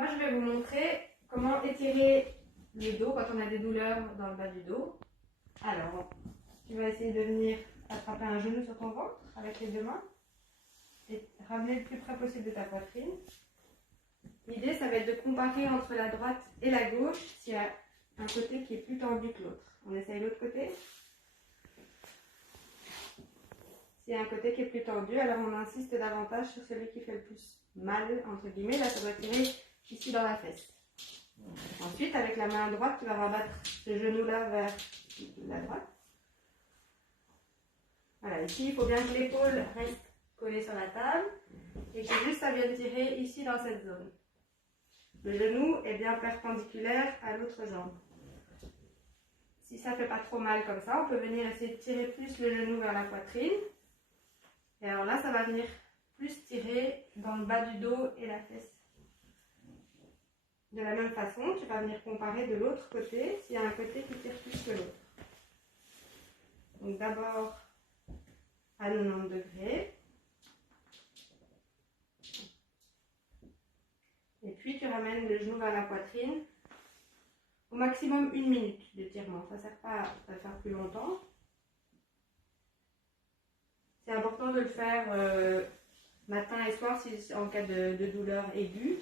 moi je vais vous montrer comment étirer le dos quand on a des douleurs dans le bas du dos. Alors, tu vas essayer de venir attraper un genou sur ton ventre avec les deux mains et ramener le plus près possible de ta poitrine. L'idée, ça va être de comparer entre la droite et la gauche s'il y a un côté qui est plus tendu que l'autre. On essaye l'autre côté. S'il y a un côté qui est plus tendu, alors on insiste davantage sur celui qui fait le plus mal, entre guillemets. Là, ça doit tirer ici dans la fesse. Ensuite, avec la main droite, tu vas rabattre ce genou-là vers la droite. Voilà, ici, il faut bien que l'épaule reste collée sur la table et que juste ça vienne tirer ici dans cette zone. Le genou est bien perpendiculaire à l'autre jambe. Si ça ne fait pas trop mal comme ça, on peut venir essayer de tirer plus le genou vers la poitrine. Et alors là, ça va venir plus tirer dans le bas du dos et la fesse. De la même façon, tu vas venir comparer de l'autre côté, s'il y a un côté qui tire plus que l'autre. Donc d'abord à 90 degrés. Et puis tu ramènes le genou vers la poitrine. Au maximum 1 minute d'étirement. Ça ne sert pas à le faire plus longtemps. C'est important de le faire matin et soir en cas de douleur aiguë.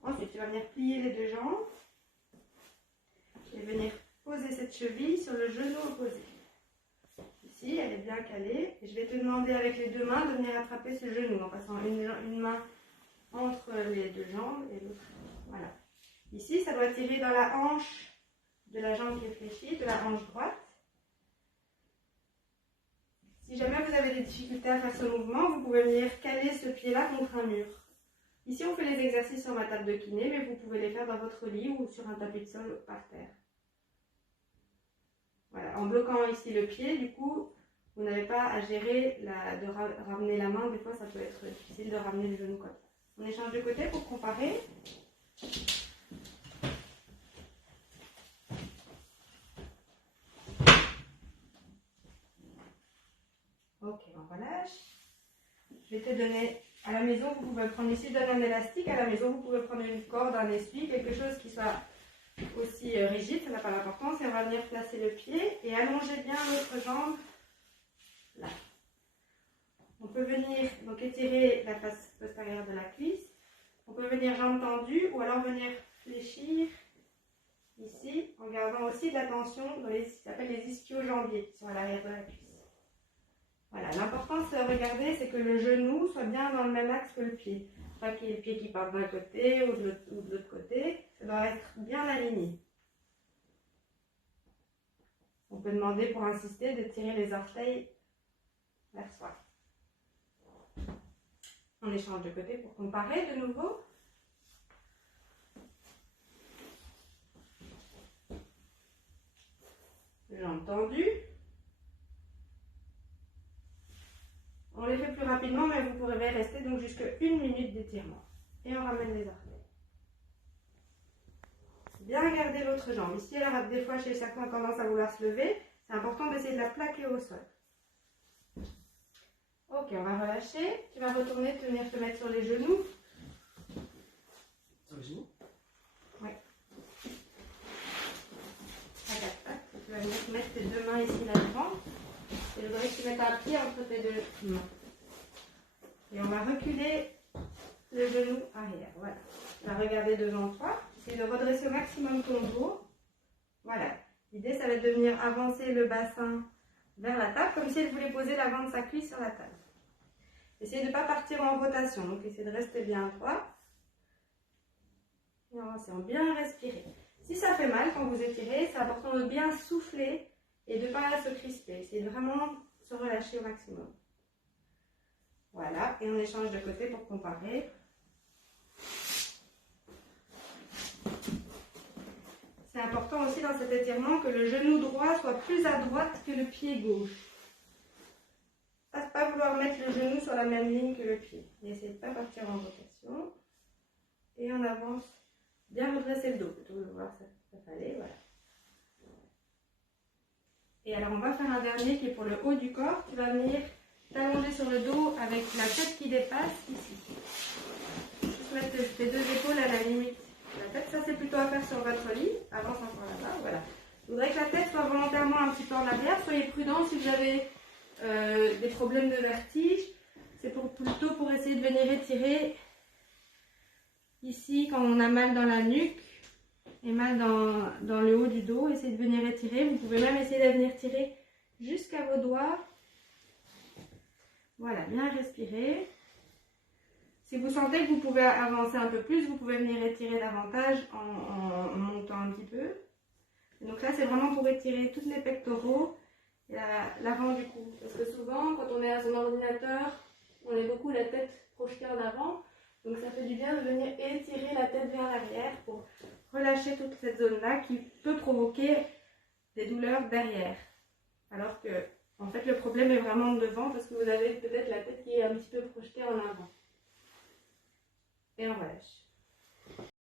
Ensuite, tu vas venir plier les deux jambes et venir poser cette cheville sur le genou opposé. Ici, elle est bien calée. Et je vais te demander avec les deux mains de venir attraper ce genou en passant une main entre les deux jambes et l'autre. Voilà. Ici, ça doit tirer dans la hanche de la jambe qui est fléchie, de la hanche droite. Si jamais vous avez des difficultés à faire ce mouvement, vous pouvez venir caler ce pied-là contre un mur. Ici, on fait les exercices sur ma table de kiné, mais vous pouvez les faire dans votre lit ou sur un tapis de sol par terre. Voilà, en bloquant ici le pied, du coup, vous n'avez pas à gérer de ramener la main. Des fois, ça peut être difficile de ramener le genou comme ça. On échange de côté pour comparer. Ok, on relâche. Je vais te donner, à la maison, vous pouvez prendre ici, donne un élastique. À la maison, vous pouvez prendre une corde, un essuie, quelque chose qui soit aussi rigide, ça n'a pas d'importance. Et on va venir placer le pied et allonger bien l'autre jambe là. On peut venir donc étirer la face postérieure de la cuisse. On peut venir jambe tendue ou alors venir fléchir ici en gardant aussi de la tension dans ce qui s'appelle les ischio-jambiers qui sont à l'arrière de la cuisse. Voilà, l'important de regarder, c'est que le genou soit bien dans le même axe que le pied. Pas qu'il y ait le pied qui parte d'un côté ou de l'autre côté, ça doit être bien aligné. On peut demander pour insister de tirer les orteils vers soi. On échange de côté pour comparer de nouveau. Jambes tendues. On les fait plus rapidement, mais vous pourrez rester donc jusqu'à 1 minute d'étirement. Et on ramène les orteils. Bien garder l'autre jambe. Ici, elle a des fois chez certains tendance à vouloir se lever. C'est important d'essayer de la plaquer au sol. Ok, on va relâcher. Tu vas retourner, venir te mettre sur les genoux. Sur les genoux? Oui. À 4 pattes. Tu vas venir te mettre tes deux mains ici là-devant. Et je voudrais que tu mettes un pied entre tes deux mains. Et on va reculer le genou arrière. Voilà. Tu vas regarder devant toi. Essaye de redresser au maximum ton dos. Voilà. L'idée, ça va être de venir avancer le bassin vers la table, comme si elle voulait poser l'avant de sa cuisse sur la table. Essayez de ne pas partir en rotation. Donc, essayez de rester bien droit. Et avancer, en bien respirer. Si ça fait mal quand vous étirez, c'est important de bien souffler et de ne pas se crisper. Essayez de vraiment se relâcher au maximum. Voilà, et on échange de côté pour comparer. C'est important aussi dans cet étirement que le genou droit soit plus à droite que le pied gauche. Pas vouloir mettre le genou sur la même ligne que le pied. N'essayez de ne pas partir en rotation. Et on avance. Bien redresser le dos. Plutôt que de voir ça fallait, voilà. Et alors on va faire un dernier qui est pour le haut du corps. Tu vas venir t'allonger sur le dos avec la tête qui dépasse ici. Juste mettre tes deux épaules à la faire sur votre lit. Avance encore là-bas, voilà. Je voudrais que la tête soit volontairement un petit peu en arrière. Soyez prudent si vous avez des problèmes de vertige. C'est plutôt pour essayer de venir étirer ici quand on a mal dans la nuque et mal dans le haut du dos. Essayez de venir étirer. Vous pouvez même essayer de venir tirer jusqu'à vos doigts. Voilà, bien respirer. Si vous sentez que vous pouvez avancer un peu plus, vous pouvez venir étirer davantage en montant un petit peu. Donc là, c'est vraiment pour étirer tous les pectoraux et l'avant du cou. Parce que souvent, quand on est à son ordinateur, on est beaucoup la tête projetée en avant. Donc ça fait du bien de venir étirer la tête vers l'arrière pour relâcher toute cette zone-là qui peut provoquer des douleurs derrière. Alors que, en fait, le problème est vraiment devant parce que vous avez peut-être la tête qui est un petit peu projetée en avant. Et on relâche.